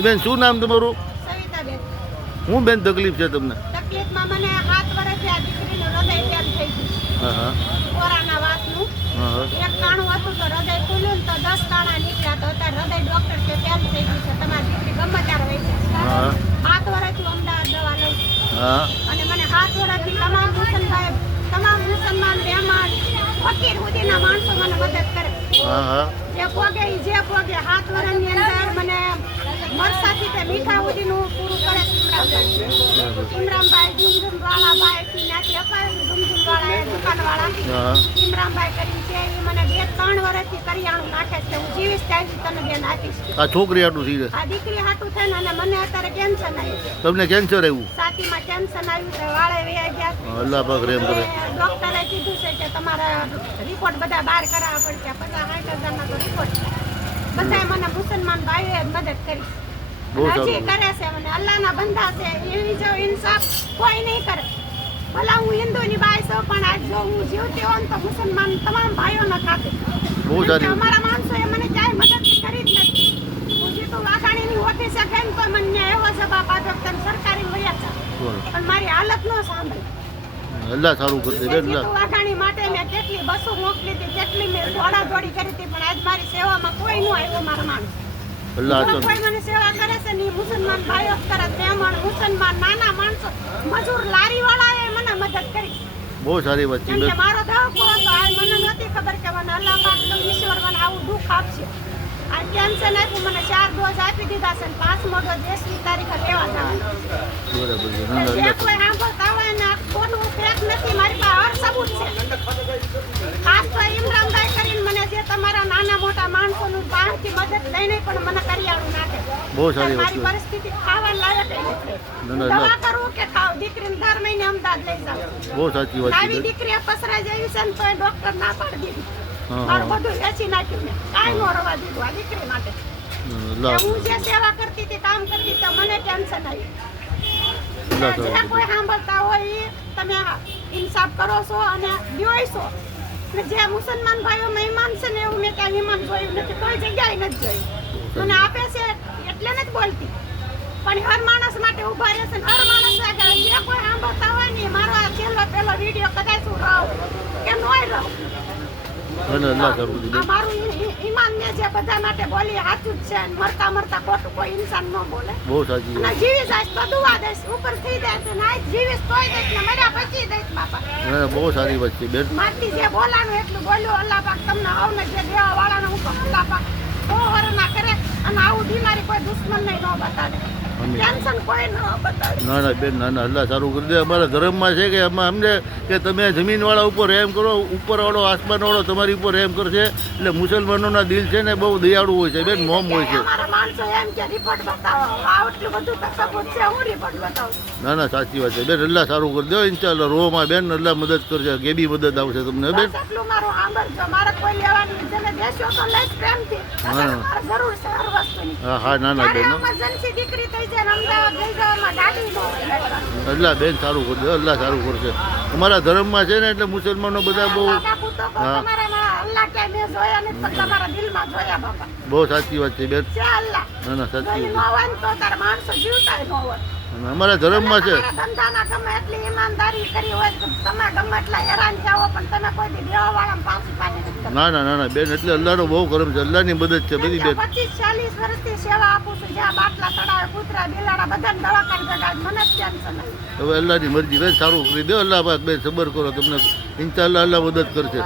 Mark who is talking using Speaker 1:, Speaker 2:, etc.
Speaker 1: એ બેન શું નામ તમારું? હું બેન તકલીફ છે તમને?
Speaker 2: અને મને સાત વર્ષથી તમામ મુસલમાન તમામ મુસલમાન મહેમાન ફકીર સુધીના માણસો મને મદદ કરે. જે પોગે હાથ જે પોગે સાત વર્ષની અંદર મને મરસાથી તે મીઠા સુધીનું પૂરું કરે ઇમરાનભાઈ ઇમરાનભાઈ ઝુમઝુમ વાળા ભાઈ થી ત્યાંથી અપાય છે વાળા દુકાન વાળા
Speaker 1: હા.
Speaker 2: કરી કરીને છે એ મને બે ત્રણ વર્ષથી કરિયાણું નાખે છે હું જીવીશ ત્યાંથી તને બેન આપીશ.
Speaker 1: આ છોકરી હાટું થઈ જાય
Speaker 2: આ દીકરી હાટું ને અને મને અત્યારે કેન્સર આવ્યું
Speaker 1: તમને કેન્સર આવ્યું?
Speaker 2: છાતીમાં કેન્સર આવ્યું છે વાળે વ્યા ગયા છે.
Speaker 1: અલ્લાહ પાક રેમ કરે.
Speaker 2: ડોક્ટરે કીધું છે કે તમારા રિપોર્ટ બધા બહાર કરાવવા પડશે પચાસ સાઠ હજારના તો રિપોર્ટ છે બધાએ મને મુસલમાન ભાઈઓએ મદદ કરી. હજી કરે છે મને. અલ્લાહના બંધા છે. એવી જો ઇન્સાફ કોઈ નહીં કરે. ભલા હું હિન્દુની બાઈ છું પણ આજ જો હું જીવતી હોઉં તો મુસલમાન તમામ ભાઈઓના ખાતે
Speaker 1: બહુ સારી.
Speaker 2: અમારા માણસોએ મને ક્યાંય મદદ કરી જ નથી. હું જીતુ વાઘાણીની ઓફિસે ગઈ તો મને એવો જવાબ આપ્યો તમે સરકારી વયા છે પણ મારી હાલત ન સાંભળી.
Speaker 1: અલ્લાહ સારું કરી દે અલ્લાહ.
Speaker 2: વાઘાણી માટે મેં કેટલી બસો મોકલી હતી કેટલી મેં દોડી કરી હતી પણ આજ મારી સેવામાં કોઈ નો આવ્યો મારા માણસ.
Speaker 1: અલ્લાહ
Speaker 2: જો
Speaker 1: તો
Speaker 2: કોઈ મને સેવા કરે છે ને મુસલમાન ભાઈઓ કરે મહેમાન મુસલમાન નાના માણસો મજૂર લારી વાળાએ મને મદદ કરી.
Speaker 1: બહુ સારી વાત છે
Speaker 2: કેમ કે
Speaker 1: બેન
Speaker 2: મારો દવાખો હતો આ મને નથી ખબર કે મને અલ્લાહ પાક નો ઈશ્વર મને આવું દુઃખ આપશે. આ કેન્સર આપ્યું મને ચાર ડોઝ આપી દીધા છે ને પાંચમો ડોઝ દસમી તારીખે લેવા જવાનો
Speaker 1: બરાબર છે ના, ના,
Speaker 2: જે
Speaker 1: અલ્લાહ
Speaker 2: કોઈ સાંભળતા હોય ને આ ખોટું ફેક નથી મારી પાસે હર સબૂત છે ખાસ તો ઇમરાનભાઈ કરીને મને જે તમારા નાના મોટા માણસોનું બહારથી મદદ લઈને પણ મને કરિયાણું નાખે.
Speaker 1: બહુ સારી
Speaker 2: મારી પરિસ્થિતિ ખાવા લાયક ય નથી.
Speaker 1: ના, ના,
Speaker 2: દવા કરું કે ખાવ? દીકરીને દર મહિને અમદાવાદ લઈ જાઉં.
Speaker 1: બહુ સાચી વાત છે
Speaker 2: આવી દીકરી પસરાઈ જાય છે ને તોય ડોક્ટર ના પાડી દીધી. મારું બધું વેચી નાખ્યું મેં. કાંઈ નો રવા દીધું આ દીકરી માટે. હું જે સેવા કરતી હતી કામ કરતી તો મને ટેન્શન આવ્યું જે કોઈ સાંભળતા હોય તમે ઇન્સાફ કરો છો અને છો. ને જે મુસલમાન ભાઈઓ મહેમાન છે ને એવું મેં ત્યાં મહેમાન જોયું નથી. કોઈ જગ્યાએ નથી જોયું. મને આપે છે એટલે નથી બોલતી. પણ હર માણસ માટે ઊભા રહેશે ને હર માણસ માટે જે કોઈ સાંભળતા હોય ને મારો આ છેલ્લો પેલો વીડિયો કદાચ હું રહું. કે નોય રહું.
Speaker 1: અને અલ્લાહ સારું કરી
Speaker 2: આ મારું ઈ- ઈ- ઈમાન ને જે બધા માટે બોલી સાચું જ છે મરતા મરતા ખોટું કોઈ ઇન્સાન ન બોલે.
Speaker 1: બહુ સાચી
Speaker 2: અને
Speaker 1: વાત
Speaker 2: જીવી જાય તો દુઆ દઈશ ઉપર થઈ જાય જીવીશ તોય દઈશ ને મર્યા પછી દઈશ બાપા.
Speaker 1: ના, બહુ સારી વાત છે બેન.
Speaker 2: માટી જે બોલાનું એટલું બોલ્યો અલ્લાહ પાક તમને આવને જે દેવા વાળાને હું અલ્લાહ પાક બહુ વરના કરે અને આવું બીમારી કોઈ દુશ્મન નહીં ન બતાડે. ન
Speaker 1: ના બેન ના ના અલ્લાહ સારું કરી દે. અમારા ધર્મમાં છે કે એમાં સમજે કે તમે જમીનવાળા ઉપર રહેમ કરો ઉપરવાળો આસમાનવાળો તમારી ઉપર રહેમ કરશે. એટલે મુસલમાનોના દિલ છે ને બહુ દયાળુ હોય છે બેન મોમ હોય છે.
Speaker 2: એમ
Speaker 1: ના ના સાચી વાત છે. બેન અલ્લાહ સારું કરી દે ઇન્શાલ્લાહ રોમાં બેન અલ્લાહ મદદ કરશે કેબી મદદ આવશે તમને બેન. હા. હા ના ના બેન અલ્લાહ બેન સારું કરશે અલ્લાહ સારું કરશે અમારા ધર્મમાં છે ને એટલે મુસલમાનો બધા બહુ હા. બહુ સાચી વાત છે બેન. ના ના સાચી અમારા ધર્મમાં છે.
Speaker 2: ધંધાના ગમે એટલી ઈમાનદારી કરી હોય તમે ગમે એટલા હેરાન જાઓ પણ તમે કોઈ દી દેવાવાળાને પાછી.
Speaker 1: ના ના ના ના બેન એટલે અલ્લાહનો બહુ કરમ છે. અલ્લાહની મદદ છે બધી બેન.
Speaker 2: પચીસ ચાલીસ વર્ષથી સેવા આપું છું. જ્યાં બાટલા તળાવે કૂતરા બિલાડા બધાને દવાખાને ભેગા મને ટેન્શન
Speaker 1: હવે અલ્લાહની મરજી. બેન સારું કરી દે. અલ્લાહ પાક બેન સબર કરો. તમને ઇન્શાઅલ્લાહ અલ્લાહ મદદ કરશે.